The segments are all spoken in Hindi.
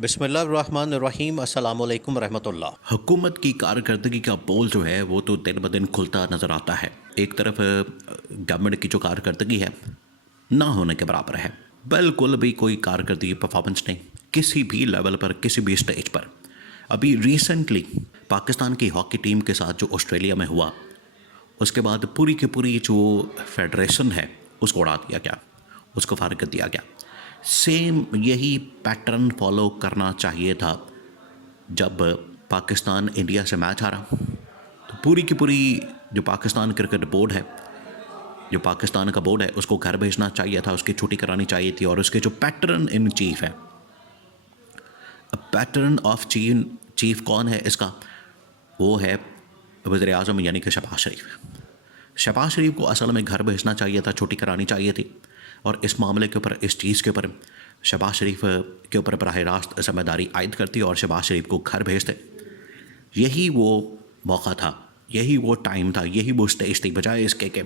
बिस्मिल्लाहिर्रहमानिर्रहीम अस्सलाम वालेकुम रहमतुल्लाह। हुकूमत की कारकर्दगी का पोल जो है वो तो दिन ब दिन खुलता नज़र आता है। एक तरफ गवर्नमेंट की जो कारकर्दगी है ना होने के बराबर है। बिल्कुल भी कोई कारकर्दगी परफॉर्मेंस नहीं किसी भी लेवल पर, किसी भी स्टेज पर। अभी रिसेंटली पाकिस्तान की हॉकी टीम के साथ जो ऑस्ट्रेलिया में हुआ, उसके बाद पूरी की पूरी जो फेडरेशन है उसको उड़ा दिया गया, उसको फारिग कर दिया गया। सेम यही पैटर्न फॉलो करना चाहिए था जब पाकिस्तान इंडिया से मैच हारा। तो पूरी की पूरी जो पाकिस्तान क्रिकेट बोर्ड है, जो पाकिस्तान का बोर्ड है, उसको घर भेजना चाहिए था, उसकी छुट्टी करानी चाहिए थी। और उसके जो पैटर्न इन चीफ है, पैटर्न ऑफ चीफ कौन है इसका? वो है वज़ीर आज़म यानी कि शहबाज शरीफ। शहबाज शरीफ को असल में घर भेजना चाहिए था, छुट्टी करानी चाहिए थी। और इस मामले के ऊपर, इस चीज़ के ऊपर शहबाज शरीफ के ऊपर बराह रास्त जिम्मेदारी आयद करती और शहबाज शरीफ को घर भेजते। यही वो मौका था, यही वो टाइम था, यही वो स्टेज थी, बजाय इसके कि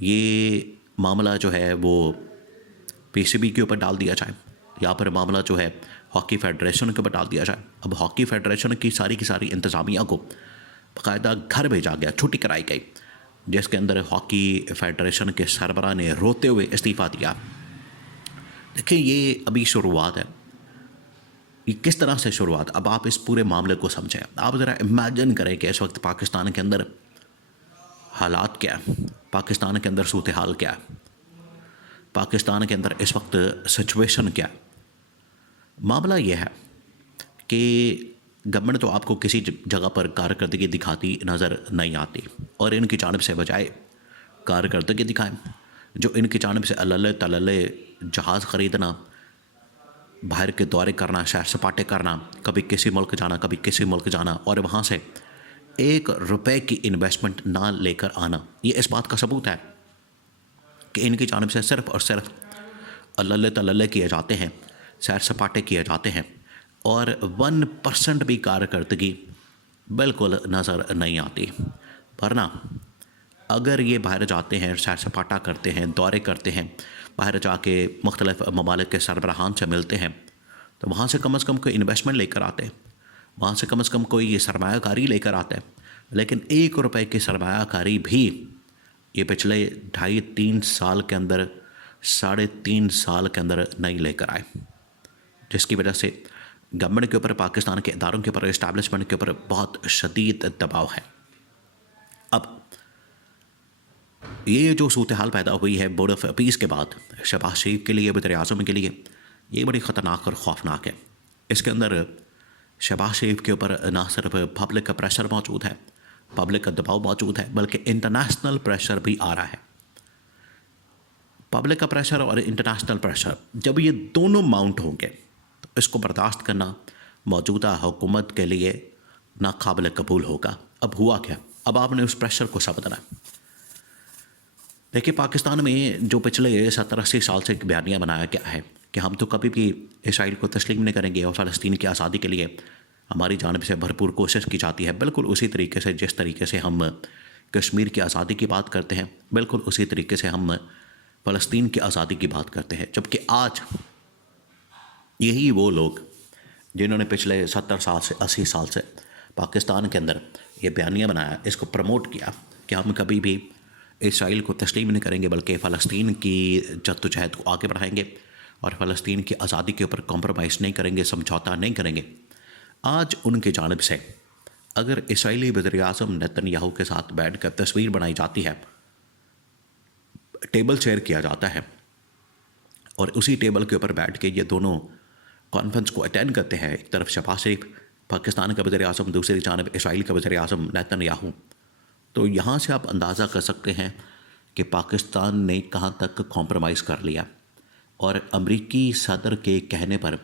ये मामला जो है वो पीसीबी के ऊपर डाल दिया जाए या फिर मामला जो है हॉकी फेडरेशन के ऊपर डाल दिया जाए। अब हॉकी फेडरेशन की सारी इंतज़ामिया को बाकायदा घर भेजा गया, छुट्टी कराई गई, जिसके अंदर हॉकी फेडरेशन के सरबराह ने रोते हुए इस्तीफ़ा दिया। देखिए, ये अभी शुरुआत है। ये किस तरह से शुरुआत, अब आप इस पूरे मामले को समझें। आप ज़रा इमेजिन करें कि इस वक्त पाकिस्तान के अंदर हालात क्या है, पाकिस्तान के अंदर सूरत हाल क्या है, पाकिस्तान के अंदर इस वक्त सिचुएशन क्या है। मामला यह है कि गवर्नमेंट तो आपको किसी जगह पर कारकर्दगी दिखाती नज़र नहीं आती, और इनकी जानिब से बजाय कारकर्दगी दिखाएं, जो इनकी जानिब से अल्ले तल्ले जहाज़ ख़रीदना, बाहर के दौरे करना, सैर सपाटे करना, कभी किसी मुल्क जाना, कभी किसी मुल्क जाना, और वहाँ से ₹1 की इन्वेस्टमेंट ना लेकर आना, ये इस बात का सबूत है कि इनकी जानिब से सिर्फ़ और सिर्फ अल्ले तल्ले किए जाते हैं, सैर सपाटे किए जाते हैं, और 1% भी कारकर्दगी बिल्कुल नज़र नहीं आती। वरना अगर ये बाहर जाते हैं, सैर सपाटा करते हैं, दौरे करते हैं, बाहर जाके मुख्तलिफ़ ममालिक के सरबराहान से मिलते हैं, तो वहाँ से कम कोई इन्वेस्टमेंट लेकर आते हैं, वहाँ से कम कोई सरमायाकारी लेकर आते हैं। लेकिन ₹1 की सरमायाकारी भी ये पिछले 2.5-3 साल के अंदर, 3.5 साल के अंदर नहीं लेकर आए, जिसकी वजह से गवर्नमेंट के ऊपर, पाकिस्तान के इदारों के ऊपर, इस्टेब्लिशमेंट के ऊपर बहुत शदीद दबाव है। अब ये जो सूरत हाल पैदा हुई है बोर्ड ऑफ पीस के बाद, शहबाज शरीफ के लिए, वज़ीर आज़म के लिए, ये बड़ी ख़तरनाक और ख़ौफनाक है। इसके अंदर शहबाज शरीफ के ऊपर ना सिर्फ पब्लिक का प्रेशर मौजूद है, पब्लिक का दबाव मौजूद है, बल्कि इंटरनेशनल प्रेशर भी आ रहा है। पब्लिक का प्रेशर और इंटरनेशनल प्रेशर जब ये दोनों माउंट होंगे तो इसको बर्दाश्त करना मौजूदा हुकूमत के लिए नाकाबिल कबूल होगा। अब हुआ क्या? अब आपने उस प्रेशर को समझना है। देखिए, पाकिस्तान में जो पिछले 70-80 साल से एक बयानिया बनाया गया है कि हम तो कभी भी इसराइल को तस्लीम नहीं करेंगे और फ़लस्तीन की आज़ादी के लिए हमारी जानिब से भरपूर कोशिश की जाती है, बिल्कुल उसी तरीके से जिस तरीके से हम कश्मीर की आज़ादी की बात करते हैं, बिल्कुल उसी तरीके से हम फ़लस्तीन की आज़ादी की बात करते हैं। जबकि आज यही वो लोग जिन्होंने पिछले 70 साल से 80 साल से पाकिस्तान के अंदर ये बयानिया बनाया, इसको प्रमोट किया कि हम कभी भी इसराइल को तस्लीम नहीं करेंगे, बल्कि फ़लस्तीन की जद्दोजहद को आगे बढ़ाएंगे और फ़लस्तीन की आज़ादी के ऊपर कॉम्प्रोमाइज़ नहीं करेंगे, समझौता नहीं करेंगे। आज उनकी जानिब से अगर इसराइली वज़ीर आज़म नेतन्याहू के साथ बैठ कर तस्वीर बनाई जाती है, टेबल शेयर किया जाता है, और उसी टेबल के ऊपर बैठ के ये दोनों कॉन्फ्रेंस को अटेंड करते हैं, एक तरफ शहबाज शरीफ पाकिस्तान का वज़ीर आज़म, दूसरी जानिब इसराइल का वज़ीर आज़म नेतन्याहू, तो यहाँ से आप अंदाज़ा कर सकते हैं कि पाकिस्तान ने कहाँ तक कॉम्प्रोमाइज़ कर लिया। और अमरीकी सदर के कहने पर,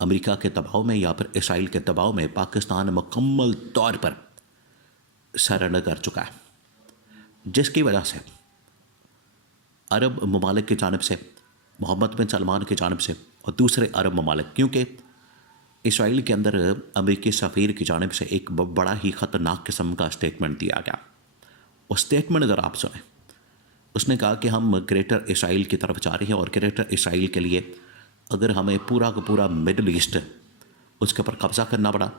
अमेरिका के दबाव में या फिर इसराइल के दबाव में पाकिस्तान मुकम्मल तौर पर सरेंडर कर चुका है, जिसकी वजह से अरब ममालिक की जानिब से, मोहम्मद बिन सलमान की जानिब से और दूसरे अरब ममालिक, क्योंकि इसराइल के अंदर अमेरिकी सफ़ीर की जानिब से एक बड़ा ही ख़तरनाक किस्म का स्टेटमेंट दिया गया। उस स्टेटमेंट ज़रा आप सुने। उसने कहा कि हम ग्रेटर इसराइल की तरफ जा रहे हैं और ग्रेटर इसराइल के लिए अगर हमें पूरा का पूरा मिडल ईस्ट उसके ऊपर कब्ज़ा करना पड़ा,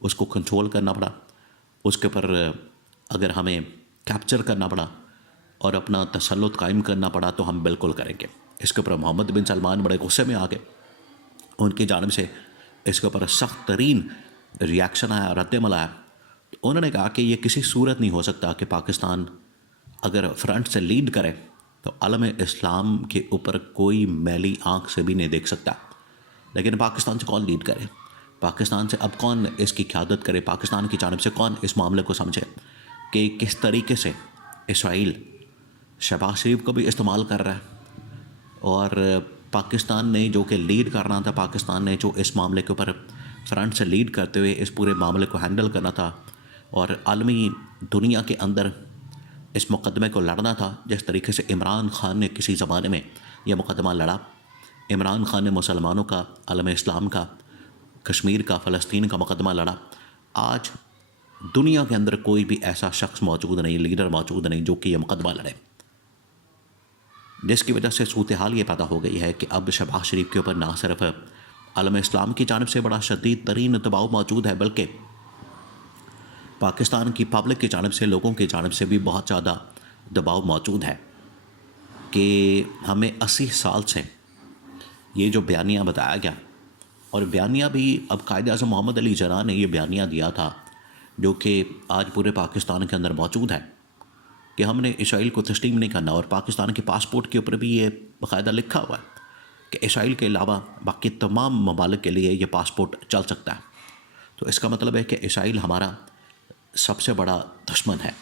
उसको कंट्रोल करना पड़ा, उसके ऊपर अगर हमें कैप्चर करना पड़ा और अपना तसल्लुत कायम करना पड़ा तो हम बिल्कुल करेंगे। इसके ऊपर मोहम्मद बिन सलमान बड़े गुस्से में आ गए। उनकी जानिब से इसके ऊपर सख्त तरीन रिएक्शन आया, रद्दमल आया। उन्होंने कहा कि ये किसी सूरत नहीं हो सकता कि पाकिस्तान अगर फ्रंट से लीड करे तो आलम इस्लाम के ऊपर कोई मैली आंख से भी नहीं देख सकता। लेकिन पाकिस्तान से कौन लीड करे, पाकिस्तान से अब कौन इसकी क़यादत करे, पाकिस्तान की जानिब से कौन इस मामले को समझे कि किस तरीके से इसराइल शहबाज शरीफ को भी इस्तेमाल कर रहा है और पाकिस्तान ने जो कि लीड करना था, पाकिस्तान ने जो इस मामले के ऊपर फ्रंट से लीड करते हुए इस पूरे मामले को हैंडल करना था और आलमी दुनिया के अंदर इस मुकदमे को लड़ना था। जिस तरीके से इमरान ख़ान ने किसी ज़माने में यह मुकदमा लड़ा, इमरान ख़ान ने मुसलमानों का, आलम इस्लाम का, कश्मीर का, फ़लस्तीन का मुकदमा लड़ा। आज दुनिया के अंदर कोई भी ऐसा शख्स मौजूद नहीं, लीडर मौजूद नहीं जो कि यह मुकदमा लड़े, जिसकी वजह से सूरत हाल ये पैदा हो गई है कि अब शहबाज शरीफ के ऊपर ना सिर्फ आलम इस्लाम की जानिब से बड़ा शदीद तरीन दबाव मौजूद है, बल्कि पाकिस्तान की पब्लिक की जानिब से, लोगों की जानिब से भी बहुत ज़्यादा दबाव मौजूद है कि हमें 80 साल से ये जो बयानिया बताया गया, और बयानिया भी अब कायद-ए-आज़म मोहम्मद अली जिन्ना ने ये बयानिया दिया था जो कि आज पूरे पाकिस्तान के अंदर मौजूद है कि हमने इसराइल को तस्लीम नहीं करना, और पाकिस्तान के पासपोर्ट के ऊपर भी ये बाकायदा लिखा हुआ है कि इसराइल के अलावा बाकी तमाम ममालिक के लिए ये पासपोर्ट चल सकता है। तो इसका मतलब है कि इसराइल हमारा सबसे बड़ा दुश्मन है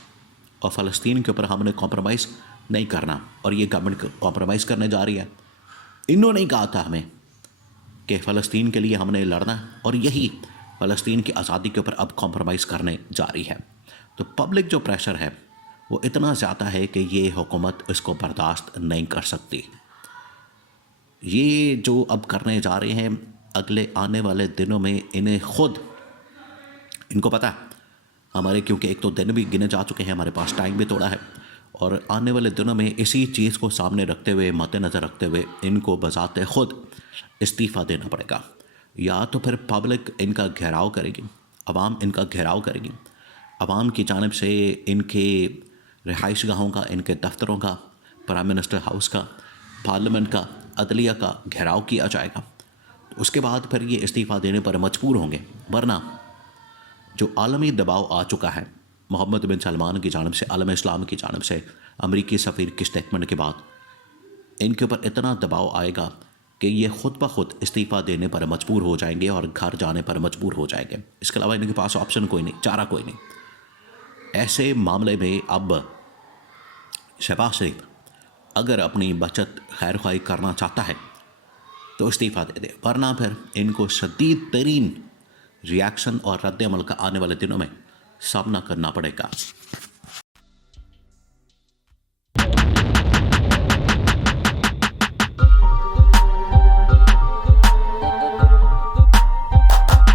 और फ़लस्तीन के ऊपर हमने कॉम्प्रोमाइज़ नहीं करना, और ये गवर्नमेंट कॉम्प्रोमाइज़ करने जा रही है। इन्होंने ही कहा था हमें कि फ़लस्तीन के लिए हमने लड़ना, और यही फ़लस्तीन की आज़ादी के ऊपर अब कॉम्प्रोमाइज़ करने जा रही है। तो पब्लिक जो प्रेशर है वो इतना ज़्यादा है कि ये हुकूमत इसको बर्दाश्त नहीं कर सकती। ये जो अब करने जा रहे हैं, अगले आने वाले दिनों में इन्हें खुद इनको पता है हमारे, क्योंकि एक तो दिन भी गिने जा चुके हैं, हमारे पास टाइम भी थोड़ा है, और आने वाले दिनों में इसी चीज़ को सामने रखते हुए, मद्देनज़र रखते हुए इनको बजाते खुद इस्तीफ़ा देना पड़ेगा। या तो फिर पब्लिक इनका घेराव करेगी, आवाम इनका घेराव करेगी, आवाम की जानिब से इनके रिहाइश गाहों का, इनके दफ्तरों का, प्राइम मिनिस्टर हाउस का, पार्लियामेंट का, अदलिया का घेराव किया जाएगा। उसके बाद फिर ये इस्तीफ़ा देने पर मजबूर होंगे, वरना जो आलमी दबाव आ चुका है मोहम्मद बिन सलमान की जानिब से, आलम इस्लाम की जानिब से, अमरीकी सफ़ीर की स्टेटमेंट के बाद इनके ऊपर इतना दबाव आएगा कि ये ख़ुद ब खुद इस्तीफ़ा देने पर मजबूर हो जाएंगे और घर जाने पर मजबूर हो जाएंगे। इसके अलावा इनके पास ऑप्शन कोई नहीं, चारा कोई नहीं। ऐसे मामले में अब शहबाज शरीफ अगर अपनी बचत खैर ख्वाही करना चाहता है तो इस्तीफ़ा दे दे, वरना फिर इनको शदीद तरीन रिएक्शन और रद्द अमल का आने वाले दिनों में सामना करना पड़ेगा।